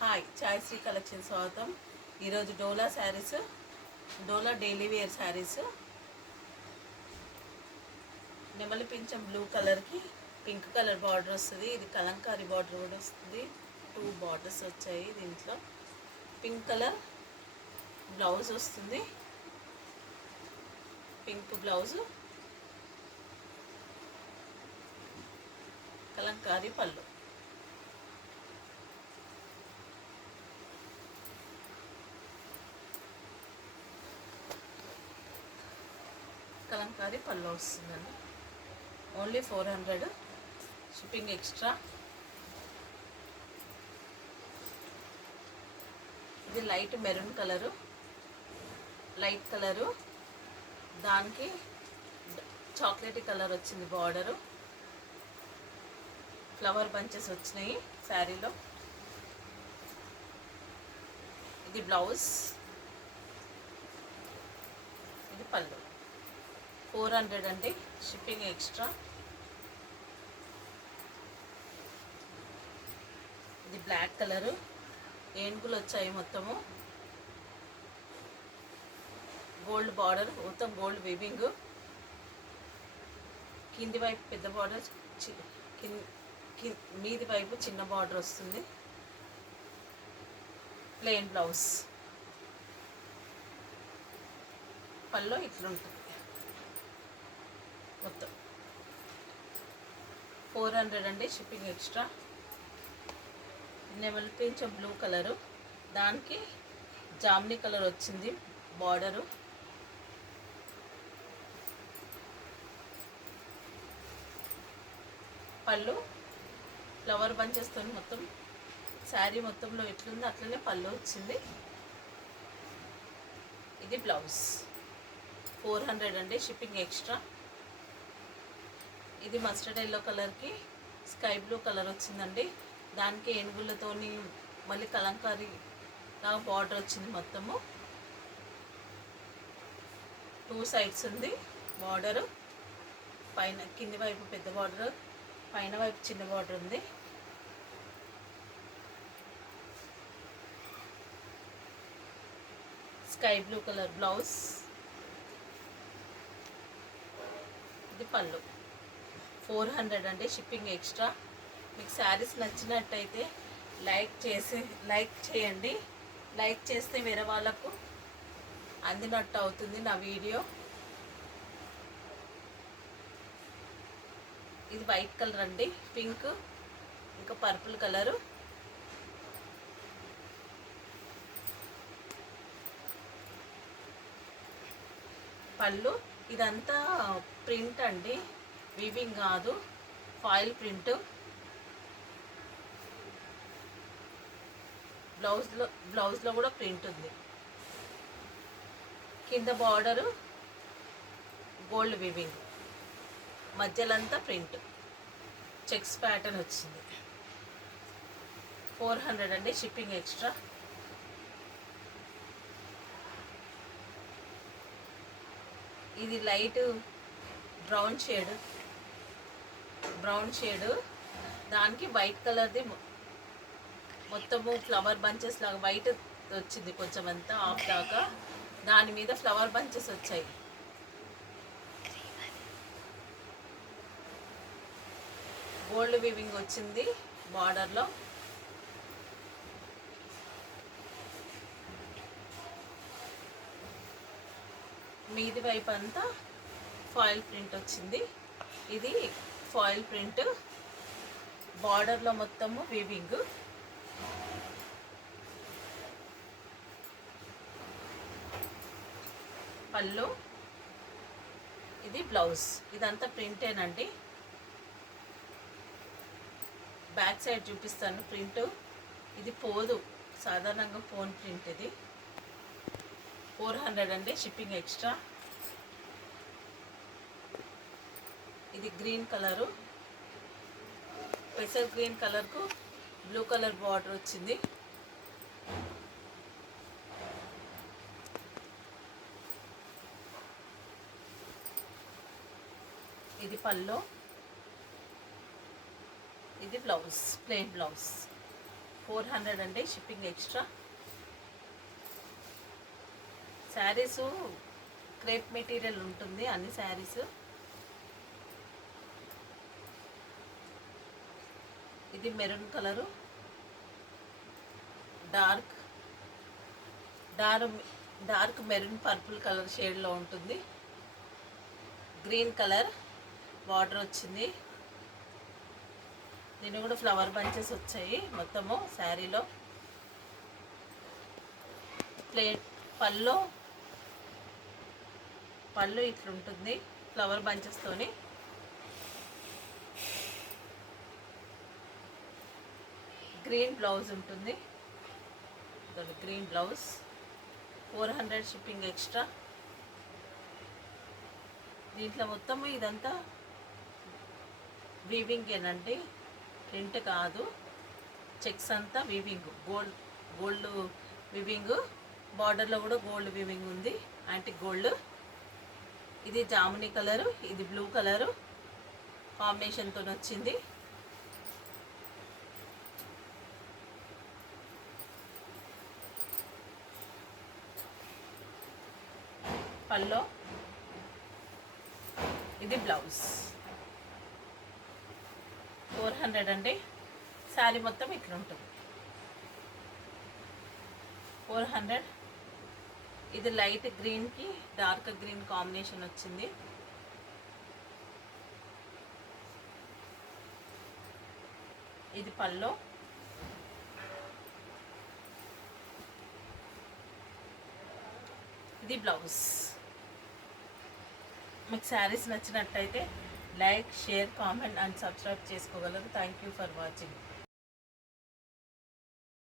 Hi ఛాయశ్రీ collection స్వాగతం. ఈరోజు డోలా శారీస్, డోలా daily wear saris. నెమలి పింఛం బ్లూ కలర్కి పింక్ కలర్ బార్డర్ వస్తుంది. ఇది కలంకారీ బార్డర్ కూడా వస్తుంది. 2 బార్డర్స్ వచ్చాయి. దీంట్లో పింక్ కలర్ బ్లౌజ్ వస్తుంది. పింక్ బ్లౌజు, కలంకారీ పళ్ళు. కలంకారీ పళ్ళు వస్తుందండి. Only 400, shipping extra. ఇది light maroon colour, light colour, దానికి చాక్లెట్ కలర్ వచ్చింది బార్డరు. ఫ్లవర్ బంచెస్ వచ్చినాయి శారీలో. ఇది బ్లౌజ్, ఇది పళ్ళు. 400 అండి, షిప్పింగ్ ఎక్స్ట్రా. ఇది బ్లాక్ కలరు, ఏనుగులు వచ్చాయి మొత్తము. గోల్డ్ బార్డర్, మొత్తం గోల్డ్ వీవింగ్. కింది వైపు పెద్ద బార్డర్, మీది వైపు చిన్న బార్డర్ వస్తుంది. Plain blouse. పళ్ళు ఇట్లుంటుంది మొత్తం. 400 అండి, షిప్పింగ్ ఎక్స్ట్రా. నెమలి పింఛం బ్లూ కలరు, దానికి జామ్నీ కలర్ వచ్చింది బార్డరు. పళ్ళు ఫ్లవర్ బంచెస్తో మొత్తం శారీ మొత్తంలో ఎట్లుందో అట్లనే పళ్ళు వచ్చింది. ఇది బ్లౌజ్. 400 అండి, షిప్పింగ్ ఎక్స్ట్రా. ఇది మస్టర్డ్ ఎల్లో కలర్కి స్కై బ్లూ కలర్ వచ్చిందండి. దానికి ఏనుగులతోని మళ్ళీ కలంకారీ లాగా బార్డర్ వచ్చింది మొత్తము. 2 సైడ్స్ ఉంది బార్డరు. పైన కింది వైపు పెద్ద బార్డర్, పైన వైపు చిన్న బార్డర్ ఉంది. Sky blue colour blouse. ఇది పళ్ళు. 400 అండి, షిప్పింగ్ ఎక్స్ట్రా. మీకు శారీస్ నచ్చినట్టయితే లైక్ చేయండి. లైక్ చేస్తే వేరే వాళ్ళకు అందినట్టు అవుతుంది నా వీడియో. ఇది వైట్ కలర్ అండి, పింక్ ఇంకా పర్పుల్ కలరు. పళ్ళు. ఇదంతా ప్రింట్ అండి, వీవింగ్ కాదు, ఫాయిల్ ప్రింట్. బ్లౌజ్లో కూడా ప్రింట్ ఉంది. కింద బార్డరు గోల్డ్ వీవింగ్, మధ్యలంతా ప్రింట్, చెక్స్ ప్యాటర్న్ వచ్చింది. 400 అండి, షిప్పింగ్ ఎక్స్ట్రా. ఇది లైట్ బ్రౌన్ షేడ్, దానికి వైట్ కలర్ది మొత్తము ఫ్లవర్ బంచెస్ లాగా వైట్ వచ్చింది కొంచెం అంతా ఆఫ్ దాకా. దాని మీద ఫ్లవర్ బంచెస్ వచ్చాయి. గోల్డ్ వీవింగ్ వచ్చింది బార్డర్లో. మీది వైపు అంతా ఫాయిల్ ప్రింట్ వచ్చింది. ఇది ఫాయిల్ ప్రింట్, బార్డర్లో మొత్తము వీవింగ్. పళ్ళు. ఇది బ్లౌజ్. ఇదంతా ప్రింటేనండి. బ్యాక్ సైడ్ చూపిస్తాను ప్రింట్. ఇది పోదు, సాధారణంగా ఫోన్ ప్రింట్. ఇది 400 అండి, షిప్పింగ్ ఎక్స్ట్రా. ఇది గ్రీన్ కలరు, పెసర్ గ్రీన్ కలర్కు బ్లూ కలర్ బార్డర్ వచ్చింది. ఇది పళ్ళు, ఇది బ్లౌజ్, ప్లెయిన్ బ్లౌజ్. 400 అండి, shipping extra. Saris crepe material ఉంటుంది అన్ని శారీస్. ఇది maroon colour, dark dark maroon purple colour షేడ్లో ఉంటుంది. గ్రీన్ కలర్ బార్డర్ వచ్చింది. దీన్ని కూడా ఫ్లవర్ బంచెస్ వచ్చాయి మొత్తము శారీలో. పళ్ళు ఇట్లుంటుంది ఫ్లవర్ బంచెస్తోని. గ్రీన్ బ్లౌజ్ ఉంటుంది, గ్రీన్ బ్లౌజ్. 400 shipping extra. దీంట్లో మొత్తము ఇదంతా వీవింగ్ ఏనండి, ప్రింట్ కాదు. చెక్స్ అంతా వీవింగ్, గోల్డ్ వీవింగ్. బార్డర్లో కూడా గోల్డ్ వీవింగ్ ఉంది, యాంటిక్ గోల్డ్. ఇది జామునీ కలరు, ఇది బ్లూ కలరు కాంబినేషన్తో వచ్చింది. పల్లో ఇది బ్లౌజ్. 400 అండి. శారీ మొత్తం ఇట్లా ఉంటుంది. 400. ఇది లైట్ గ్రీన్కి డార్క్ గ్రీన్ కాంబినేషన్ వచ్చింది. ఇది పల్లో. ఇది బ్లౌజ్. మీకు శారీస్ నచ్చినట్టయితే like, share, comment and subscribe చేసుకోగలరు. Thank you for watching.